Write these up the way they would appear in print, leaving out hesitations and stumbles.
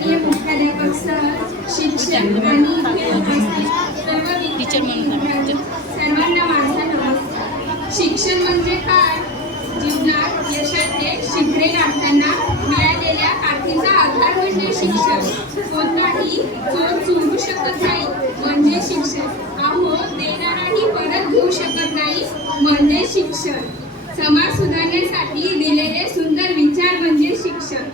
आदरणीय मुख्याध्यापक सर, शिक्षक आणि इथे उपस्थित सर्व विद्यार्थी सर्वांना माझा नमस्कार। शिक्षण म्हणजे काय? जीवनात यशाचे शिखरे गाठताना मिळालेल्या काठीचा आधार म्हणजे शिक्षण। कोणताही चोर चोरू शकत नाही म्हणजे शिक्षण। अहो, देणाराही परत घेऊ शकत नाही म्हणजे शिक्षण। समाज सुधारण्यासाठी दिलेले सुंदर विचार म्हणजे शिक्षण।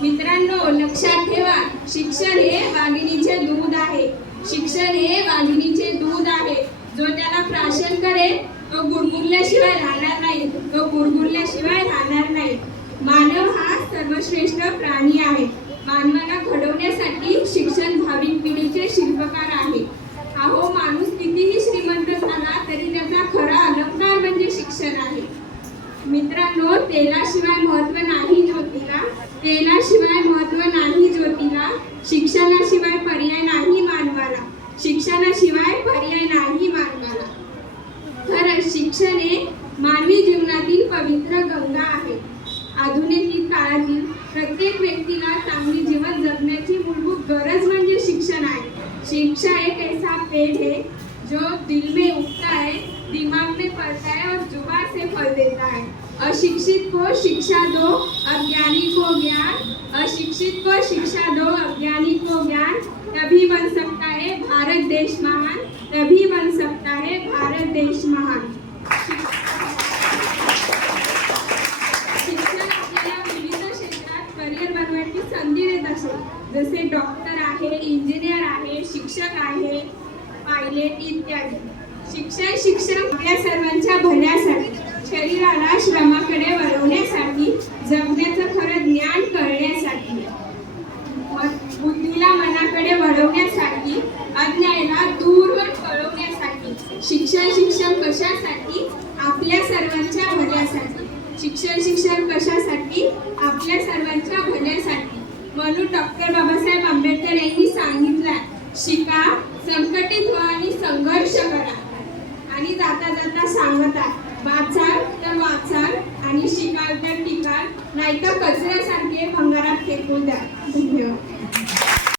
मित्रांनो, लक्षात ठेवा, शिक्षण हे वाघिणीचे दूध आहे। शिक्षण हे वाघिणीचे दूध आहे। जो त्याला प्राशन करेल तो गुरगुरल्याशिवाय राहणार नाही, तो गुरगुरल्याशिवाय राहणार नाही। मानव हा सर्वश्रेष्ठ प्राणी आहे। मानवाला घडवण्यासाठी शिक्षण भावी पिढीचे शिल्पकार आहे। अहो, माणूस कितीही श्रीमंत झाला तरी त्याचा खरा अलंकार म्हणजे शिक्षण आहे। मित्रांनो, तेलाशिवाय महत्त्व नाही ज्योतीला, तेलाशिवाय महत्त्व नाही ज्योतीला, शिक्षणाशिवाय पर्याय नाही मानवाला, शिक्षणाशिवाय पर्याय नाही मानवाला। खरंच शिक्षण हे मानवी जीवनातील पवित्र गंगा आहे। आधुनिक काळातील प्रत्येक व्यक्तीला चांगले जीवन जगण्याची मूलभूत गरज म्हणजे शिक्षण आहे। शिक्षा एक ऐसा पेड़ है जो दिल में उगता है, दिमाग में पड़ता है और जुबान से फल देता है। अशिक्षित को शिक्षा दो, अज्ञानी को ज्ञान, अशिक्षित को शिक्षा दो, अज्ञानी को ज्ञान, तभी बन सकता है भारत देश महान, तभी बन सकता है भारत देश महान। शिक्षण आपल्याला विविध क्षेत्रात करिअर बनवण्याची संधी देत असते, जसे डॉक्टर आहे, इंजिनियर आहे, शिक्षक आहे, पायलट इत्यादी। शिक्षण आपल्या सर्वांच्या भल्यासाठी, शरीराला श्रमाकडे वळवण्यासाठी, जगण्याचं खरं ज्ञान कळण्यासाठी, बुद्धीला मनाकडे वळवण्यासाठी, अज्ञानाला दूरवर पळवण्यासाठी। शिक्षण कशासाठी? आपल्या सर्वांच्या भल्यासाठी। शिक्षण कशासाठी? आपल्या सर्वांच्या भल्यासाठी। म्हणून डॉक्टर बाबासाहेब आंबेडकर यांनी सांगितलं, शिका, संघटित व्हा आणि संघर्ष करा। आणि जाता जाता सांगतात, वाचाल तर वाचाल आणि शिकाल तर टिकाल, नाहीतर कचऱ्यासारखे भंगारात फेकून द्या।